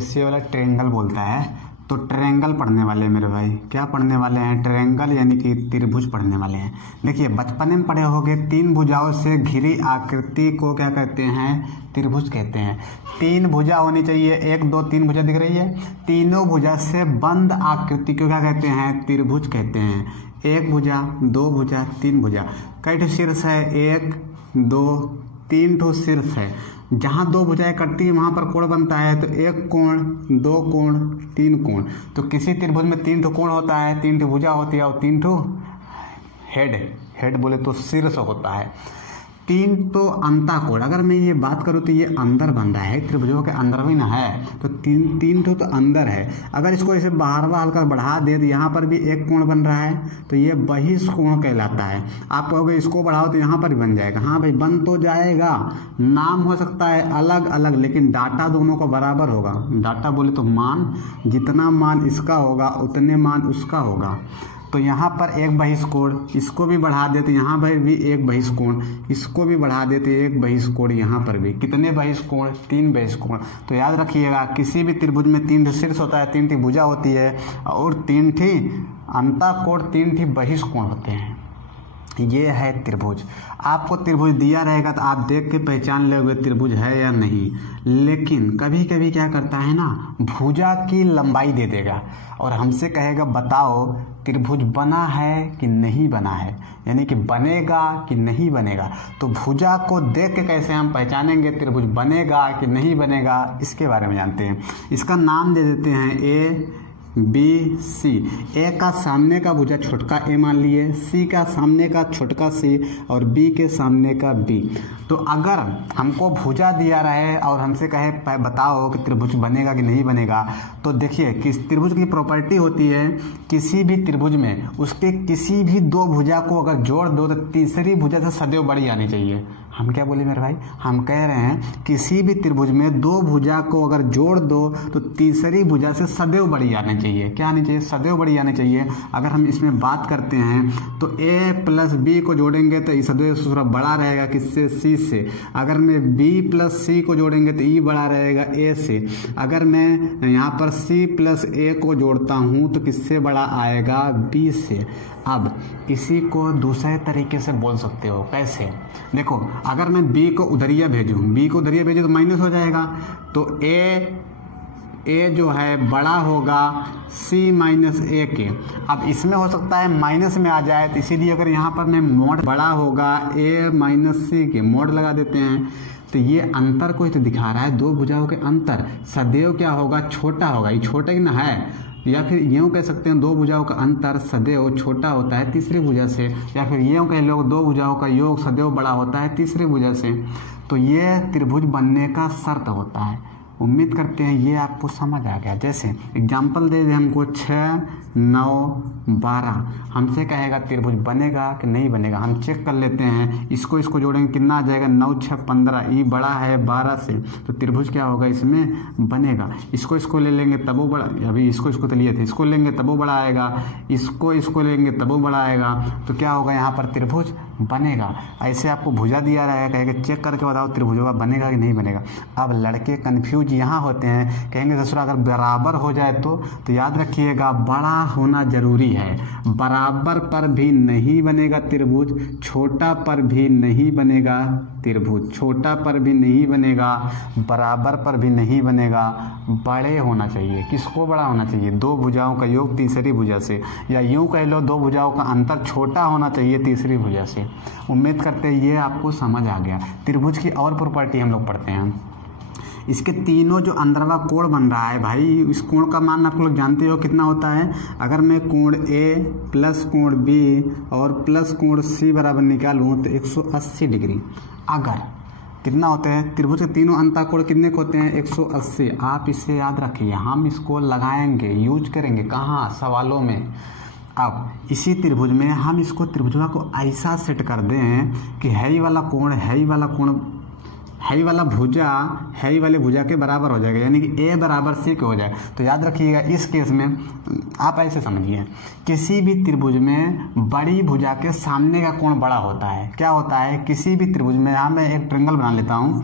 ऐसे वाला ट्रायंगल बोलता है। तो ट्रायंगल पढ़ने वाले मेरे भाई, क्या पढ़ने वाले हैं? ट्रायंगल यानी कि त्रिभुज पढ़ने वाले हैं। देखिए बचपन में पढ़े होंगे, तीन भुजाओं से घिरी आकृति को क्या कहते हैं? त्रिभुज कहते हैं। तीन भुजा होनी चाहिए, एक दो तीन भुजा दिख रही है, तीनों भुजा से बंद आकृति को क्या कहते हैं? त्रिभुज कहते हैं। एक भुजा, दो भुजा, तीन भुजा, कई ठो शीर्ष है? एक दो तीन ठो शीर्ष है। जहाँ दो भुजाएं कटती है वहाँ पर कोण बनता है। तो एक कोण, दो कोण, तीन कोण। तो किसी त्रिभुज में तीन ठो कोण होता है, तीन ठो भुजा होती है और तीन ठो हेड बोले तो शीर्ष होता है। तीन तो अंतःकोण, अगर मैं ये बात करूँ तो ये अंदर बन रहा है, त्रिभुजों के अंदर भी ना है। तो तीन ठो तो अंदर है। अगर इसको ऐसे बाहरवा हल्का बढ़ा दे तो यहाँ पर भी एक कोण बन रहा है, तो ये बहिष्कोण कहलाता है। आप कहोगे इसको बढ़ाओ तो यहाँ पर भी बन जाएगा। हाँ भाई बन तो जाएगा, नाम हो सकता है अलग अलग, लेकिन डाटा दोनों को बराबर होगा। डाटा बोले तो मान, जितना मान इसका होगा उतने मान उसका होगा। तो यहाँ पर एक बहिष्कोण, इसको भी बढ़ा देते, यहाँ पर भी एक बहिष्कोण, इसको भी बढ़ा देते एक बहिष्कोण, यहाँ पर भी कितने बहिष्कोण? तीन बहिष्कोण। तो याद रखिएगा किसी भी त्रिभुज में तीन ठो शीर्ष होता है, तीन ठी भुजा होती है और तीन ठी अंतःकोण, तीन ठी बहिष्कोण होते हैं। ये है त्रिभुज। आपको त्रिभुज दिया रहेगा तो आप देख के पहचान लोगे त्रिभुज है या नहीं। लेकिन कभी कभी क्या करता है ना, भुजा की लंबाई दे देगा और हमसे कहेगा बताओ त्रिभुज बना है कि नहीं बना है, यानी कि बनेगा कि नहीं बनेगा। तो भुजा को देख के कैसे हम पहचानेंगे त्रिभुज बनेगा कि नहीं बनेगा, इसके बारे में जानते हैं। इसका नाम दे देते हैं ए बी सी। ए का सामने का भुजा छोटका ए मान लिए, सी का सामने का छोटका सी और बी के सामने का बी। तो अगर हमको भुजा दिया रहे और हमसे कहे बताओ कि त्रिभुज बनेगा कि नहीं बनेगा, तो देखिए किस त्रिभुज की प्रॉपर्टी होती है, किसी भी त्रिभुज में उसके किसी भी दो भुजा को अगर जोड़ दो तो तीसरी भुजा से सदैव बड़ी आनी चाहिए। हम क्या बोले मेरे भाई, हम कह रहे हैं किसी भी त्रिभुज में दो भुजा को अगर जोड़ दो तो तीसरी भुजा से सदैव बड़ी आनी चाहिए। क्या आनी चाहिए? सदैव बड़ी आनी चाहिए। अगर हम इसमें बात करते हैं तो ए प्लस बी को जोड़ेंगे तो ई सदैव थोड़ा बड़ा रहेगा, किससे? सी से। अगर मैं बी प्लस सी को जोड़ेंगे तो ई बड़ा रहेगा ए से। अगर मैं यहाँ पर सी प्लस ए को जोड़ता हूँ तो किससे बड़ा आएगा? बी से। अब इसी को दूसरे तरीके से बोल सकते हो, कैसे? देखो अगर मैं b को उधरिया भेजूँ तो माइनस हो जाएगा। तो a जो है बड़ा होगा c माइनस a के। अब इसमें हो सकता है माइनस में आ जाए, तो इसीलिए अगर यहाँ पर मैं मोड बड़ा होगा a माइनस c के, मोड लगा देते हैं। तो ये अंतर को ही तो दिखा रहा है, दो भुजाओं के अंतर सदैव क्या होगा? छोटा होगा। ये छोटा ही ना है, या फिर यूँ कह सकते हैं दो भुजाओं का अंतर सदैव छोटा होता है तीसरी भुजा से, या फिर यूँ कह लो दो भुजाओं का योग सदैव बड़ा होता है तीसरी भुजा से। तो ये त्रिभुज बनने का शर्त होता है। उम्मीद करते हैं ये आपको समझ आ गया। जैसे एग्जाम्पल दे दें हमको 6, 9, 12, हमसे कहेगा त्रिभुज बनेगा कि नहीं बनेगा। हम चेक कर लेते हैं, इसको जोड़ेंगे कितना आ जाएगा? 9, 6, 15। ई बड़ा है 12 से, तो त्रिभुज क्या होगा? इसमें बनेगा। इसको ले लेंगे तब वो बड़ा, अभी इसको तो लिए थे, इसको लेंगे तब वो बड़ा आएगा, इसको लेंगे तब वो बड़ा आएगा। तो क्या होगा? यहाँ पर त्रिभुज बनेगा। ऐसे आपको भुजा दिया रहेगा, कहेगा चेक करके बताओ त्रिभुजों बनेगा कि नहीं बनेगा। अब लड़के कन्फ्यूज यहाँ होते हैं, कहेंगे दूसरा अगर बराबर हो जाए तो याद रखिएगा बड़ा होना जरूरी है। बराबर पर भी नहीं बनेगा त्रिभुज, छोटा पर भी नहीं बनेगा त्रिभुज, छोटा पर भी नहीं बनेगा, बराबर पर भी नहीं बनेगा। बड़े होना चाहिए। किसको बड़ा होना चाहिए? दो भुजाओं का योग तीसरी भुजा से, या यूं कह लो दो भुजाओं का अंतर छोटा होना चाहिए तीसरी भुजा से। उम्मीद करते हैं ये आपको समझ आ गया। त्रिभुज की और प्रॉपर्टी हम लोग पढ़ते हैं। इसके तीनों जो अंदरवा कोण बन रहा है भाई, इस कोण का मान आप लोग जानते हो कितना होता है। अगर मैं कोण A प्लस कोण B और प्लस कोण C बराबर निकालूं तो 180 डिग्री। अगर कितना होते हैं? त्रिभुज के तीनों अंतःकोण कितने होते हैं? 180। आप इसे याद रखिए, हम इसको लगाएंगे, यूज करेंगे कहाँ? सवालों में। अब इसी त्रिभुज में हम इसको त्रिभुजा को ऐसा सेट कर दें कि है ही वाला कोण है ही वाला भुजा है ही वाले भुजा के बराबर हो जाएगा, यानी कि a बराबर c के हो जाए। तो याद रखिएगा इस केस में आप ऐसे समझिए, किसी भी त्रिभुज में बड़ी भुजा के सामने का कोण बड़ा होता है। क्या होता है? किसी भी त्रिभुज में, यहाँ मैं एक ट्रायंगल बना लेता हूँ,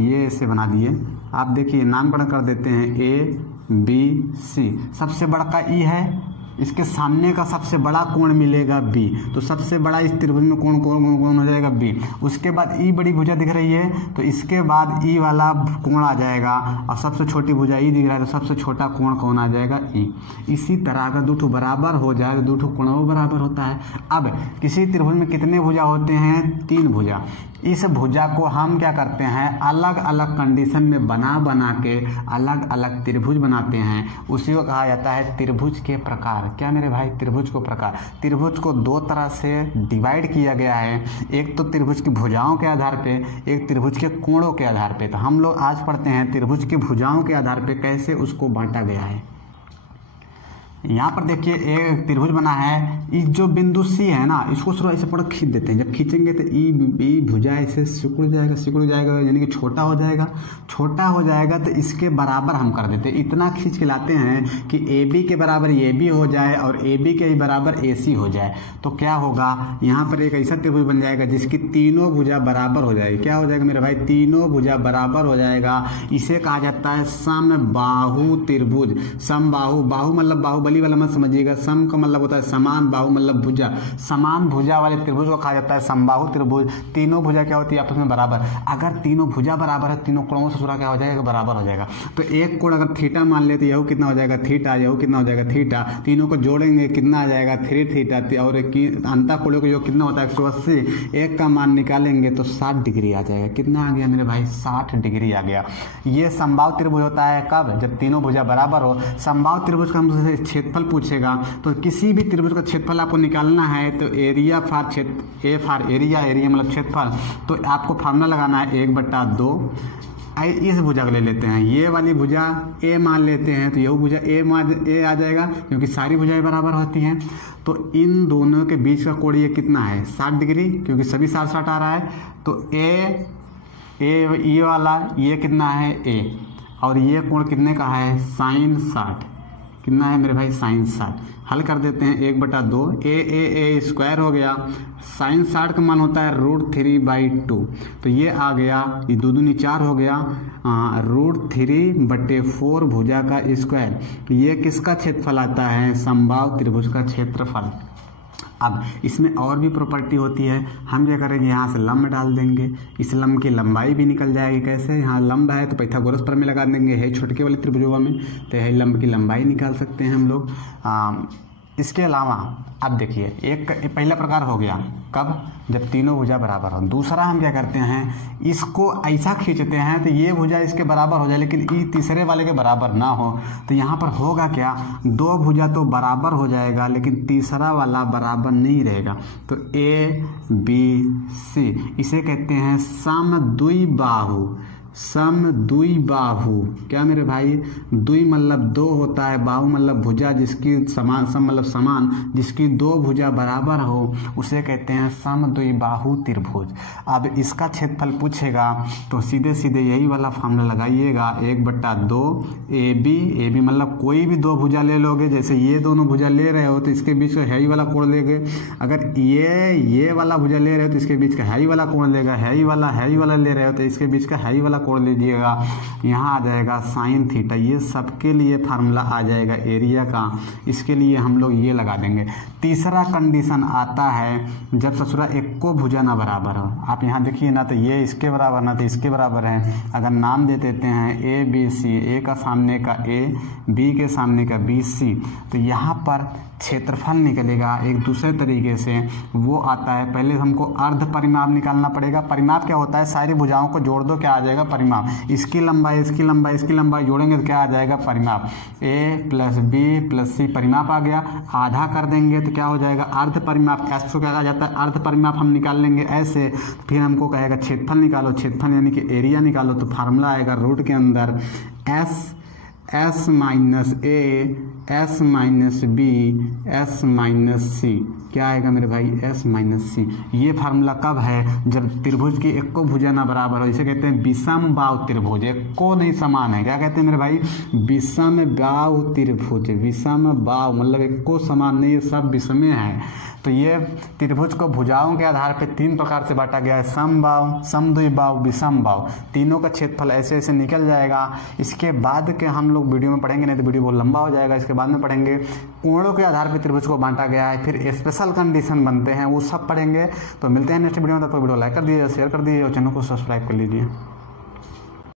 ये इसे बना दिए, आप देखिए नामकरण कर देते हैं ABC, सबसे बड़ा का E है, इसके सामने का सबसे बड़ा कोण मिलेगा B, तो सबसे बड़ा इस त्रिभुज में कोण कौन हो जाएगा B। उसके बाद E बड़ी भुजा दिख रही है तो इसके बाद E वाला कोण आ जाएगा, और सबसे छोटी भुजा E दिख रहा है तो सबसे छोटा कोण कौन आ जाएगा E। इसी तरह अगर दो ठो बराबर हो जाए तो दो ठो कोण बराबर होता है। अब किसी त्रिभुज में कितने भुजा होते हैं? 3 भुजा। इस भुजा को हम क्या करते हैं, अलग अलग कंडीशन में बना के अलग अलग त्रिभुज बनाते हैं, उसी को कहा जाता है त्रिभुज के प्रकार। क्या मेरे भाई? त्रिभुज को प्रकार। त्रिभुज को 2 तरह से डिवाइड किया गया है, एक तो त्रिभुज की भुजाओं के आधार पे, एक त्रिभुज के कोणों के आधार पे। तो हम लोग आज पढ़ते हैं त्रिभुज की भुजाओं के आधार पे कैसे उसको बांटा गया है। यहाँ पर देखिए एक त्रिभुज बना है, इस जो बिंदु C है ना, इसको थोड़ा ऐसे पूरा खींच देते हैं। जब खींचेंगे तो ई भुजा ऐसे सिकुड़ जाएगा, यानी कि छोटा हो जाएगा तो इसके बराबर हम कर देते हैं। इतना खींच के लाते हैं कि AB के बराबर AB हो जाए और AB के बराबर AC हो जाए। तो क्या होगा, यहाँ पर एक ऐसा त्रिभुज बन जाएगा जिसकी तीनों भुजा बराबर हो जाएगी। क्या हो जाएगा मेरे भाई? तीनों भुजा बराबर हो जाएगा। इसे कहा जाता है समबाहु त्रिभुज। समबाहु, बाहु मतलब बाहुबली वाला मत समझिएगा, सम का मतलब होता है समान, बाहु मतलब भुजा। समान भुजा वाले त्रिभुज को कहा जाता है समबाहु त्रिभुज। तीनों भुजा क्या होती है? आपस में बराबर। अगर तीनों भुजा बराबर है, तीनों कोणों से क्या हो जाएगा? बराबर हो जाएगा। तो एक कोण अगर थीटा मान ले तो यह कितना हो जाएगा? थीटा। यह कितना हो जाएगा? थीटा। तीनों को जोड़ेंगे कितना आ जाएगा? 3 थीटा। और अंतः कोणों को जो कितना होता है? 180। एक का मान निकालेंगे तो 60 डिग्री आ जाएगा। कितना आ गया मेरे भाई? 60 डिग्री आ गया। ये समबाहु त्रिभुज होता है कब? जब तीनों भुजा बराबर हो। समबाहु त्रिभुज का हमसे क्षेत्रफल पूछेगा, तो किसी भी त्रिभुज का क्षेत्रफल आपको निकालना है तो एरिया फॉर क्षेत्र, ए फॉर एरिया, एरिया मतलब क्षेत्रफल, तो आपको फार्मूला लगाना है 1/2। इस भुजा को ले लेते हैं, ये वाली भुजा ए मान लेते हैं, तो यह भुजा ए आ जाएगा क्योंकि सारी भुजाएं बराबर होती हैं। तो इन दोनों के बीच का कोण ये कितना है? 60 डिग्री, क्योंकि सभी 60 आ रहा है। तो ये वाला ये कितना है? ए। और ये कोण कितने का है? sin 60। कितना है मेरे भाई? sin 60। हल कर देते हैं 1/2, ए स्क्वायर हो गया। sin 60 का मान होता है √3/2, तो ये आ गया, ये 2 दूनी 4 हो गया, √3/4 भुजा का स्क्वायर। ये किसका क्षेत्रफल आता है? समबाहु त्रिभुज का क्षेत्रफल। अब इसमें और भी प्रॉपर्टी होती है, हम क्या करेंगे, यहाँ से लंब डाल देंगे, इस लंब की लंबाई भी निकल जाएगी। कैसे? यहाँ लंब है तो पाइथागोरस प्रमेय लगा देंगे, है छोटे वाले त्रिभुजों में, तो यही लंब की लंबाई निकाल सकते हैं हम लोग। इसके अलावा अब देखिए, एक पहला प्रकार हो गया कब? जब तीनों भुजा बराबर हो। दूसरा हम क्या करते हैं, इसको ऐसा खींचते हैं तो ये भुजा इसके बराबर हो जाए, लेकिन ये तीसरे वाले के बराबर ना हो। तो यहाँ पर होगा क्या, 2 भुजा तो बराबर हो जाएगा लेकिन तीसरा वाला बराबर नहीं रहेगा। तो ABC, इसे कहते हैं समद्विबाहु। समद्विबाहु क्या मेरे भाई? द्वि मतलब 2 होता है, बाहु मतलब भुजा जिसकी समान, सम मतलब समान, जिसकी 2 भुजा बराबर हो, उसे कहते हैं समद्विबाहु त्रिभुज। अब इसका क्षेत्रफल पूछेगा तो सीधे सीधे यही वाला फॉर्मूला लगाइएगा, 1/2 AB मतलब कोई भी 2 भुजा ले लोगे, जैसे ये दोनों भुजा ले रहे हो तो इसके बीच का है वाला कोण लेंगे। अगर ये वाला भुजा ले रहे हो तो इसके बीच का है वाला कोण लेगा, है वाला ले रहे हो तो इसके बीच का है वाला कोण लीजिएगा। यहाँ आ जाएगा sin थीटा। ये सबके लिए फार्मूला आ जाएगा एरिया का, इसके लिए हम लोग ये लगा देंगे। तीसरा कंडीशन आता है जब ससुरा एक को भुजा ना बराबर हो। आप यहाँ देखिए ना, तो ये इसके बराबर ना तो इसके बराबर है। अगर नाम दे देते हैं ABC, ए का सामने का A, B के सामने का BC, तो यहाँ पर क्षेत्रफल निकलेगा एक दूसरे तरीके से, वो आता है। पहले हमको अर्ध परिमाप निकालना पड़ेगा। परिमाप क्या होता है? सारी भुजाओं को जोड़ दो, क्या आ जाएगा? परिमाप। इसकी लंबाई जोड़ेंगे तो क्या आ जाएगा? परिमाप। A + B + C परिमाप आ गया। आधा कर देंगे तो क्या हो जाएगा? अर्ध परिमाप। S को क्या कहा जाता है? अर्ध परिमाप हम निकाल लेंगे ऐसे। फिर हमको कहेगा क्षेत्रफल निकालो, क्षेत्रफल यानी कि एरिया निकालो, तो फार्मूला आएगा रूट के अंदर S - A S - B S - C। क्या आएगा मेरे भाई? S - C। ये फार्मूला कब है? जब त्रिभुज की एक को भुजा ना बराबर हो। इसे कहते हैं विषमबाहु त्रिभुज। एक को नहीं समान है, क्या कहते हैं मेरे भाई? विषमबाहु त्रिभुज। विषमबाहु मतलब एक को समान नहीं है, सब विषमे है। तो ये त्रिभुज को भुजाओं के आधार पर 3 प्रकार से बांटा गया है, समबाहु, समद्विबाहु, विषमबाहु। तीनों का क्षेत्रफल ऐसे ऐसे निकल जाएगा। इसके बाद के हम लोग वीडियो में पढ़ेंगे, नहीं तो वीडियो बहुत लंबा हो जाएगा। इसके बाद में पढ़ेंगे कोणों के आधार पर त्रिभुज को बांटा गया है, फिर स्पेशल कंडीशन बनते हैं, वो सब पढ़ेंगे। तो मिलते हैं नेक्स्ट वीडियो में। तब तक वीडियो लाइक कर दीजिए, शेयर कर दीजिए और चैनल को सब्सक्राइब कर लीजिए।